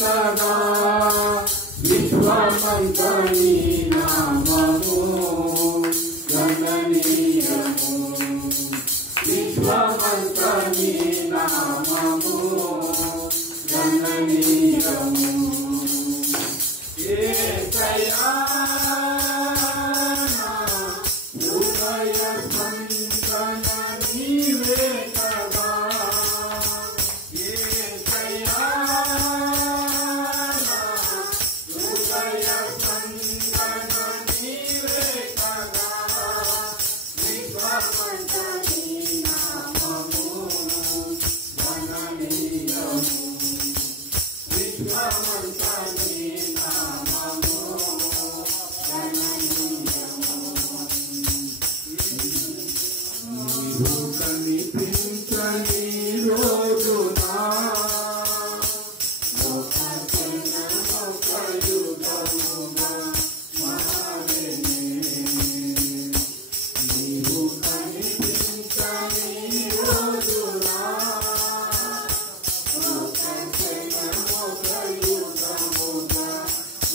కదా విశ్వమంతా నీ నామము గణనీయము విశ్వమంతా నీ నామము గణనీయము యేసయ్యా హృదయ స్పందన నీవే కదా యేసయ్యా హృదయ స్పందన నీవే కదా విశ్వమంతా నీ నామము గణనీయము విశ్వమంతా నీ నామము గణనీయము నీవు కనిపించని రోజున ఒక యుగముగా మారెనే నీవు కనిపించని రోజున ఒక యుగముగా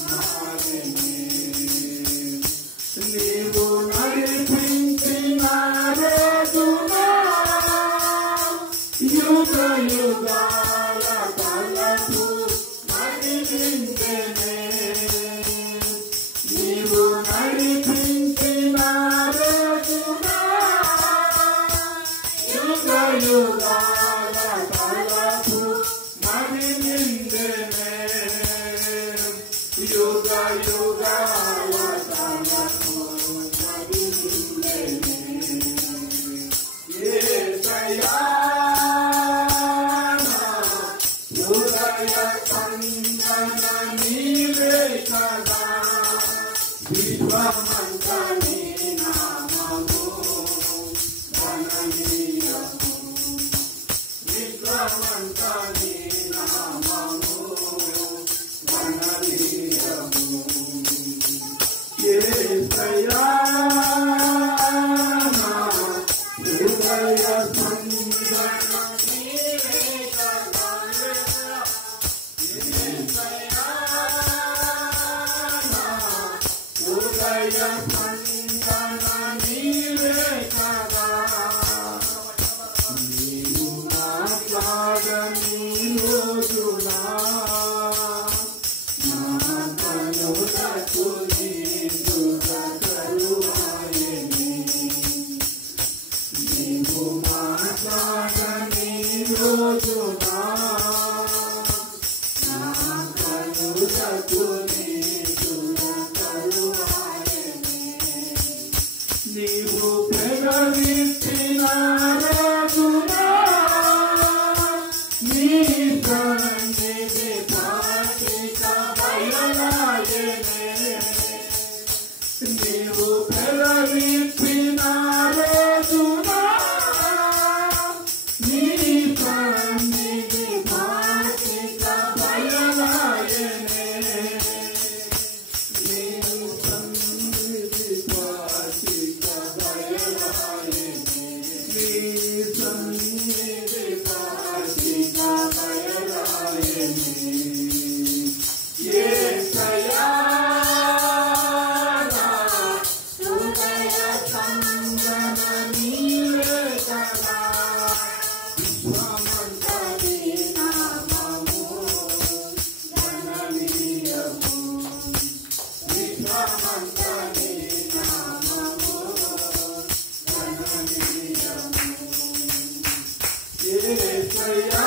మారెనే నీవు నడిపించిన రోజున యుగ యుగాల తలపు మరిగించెనే నీవు నడిపించిన రోజున యుగ యుగాల తలపు మరిగించెనే యుగ యుగాల తలపు మరిగించెనే యేసయ్యా హృదయ స్పందన నీవే కదా విశ్వమంతా నీ నామము గణనీయము విశ్వమంతా నీ నామము గణనీయము యేసయ్యా హృదయ స్పందన నీవే కదా యేసయ్యా హృదయ స్పందన నీవే కదా నీవు మాట్లాడని రోజున నా కనులకు నీదు కరువాయెను నీవు మాట్లాడని రోజున నా కనులకు నీదు కరువాయెను నీవు పెదవిచ్చిన రోజున నీ సన్నిధి పాటిక బయలాయెనే నీవు పెదవిచ్చిన రోజున నీ సన్నిధి పాటిక బయలాయెనే నీ సన్నిధి పాటిక బయలాయెనే నీ సన్నిధి పాటిక బయలాయెనే యేసయ్యా హృదయ స్పందన నీవే కదా విశ్వమంతా నీ నామము గణనీయము విశ్వమంతా నీ నామము గణనీయము యేసయ్యా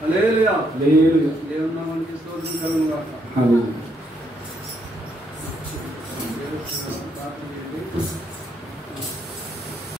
హల్లెలూయా దేవుని నామానికి స్తోత్రం కలుగును గాక.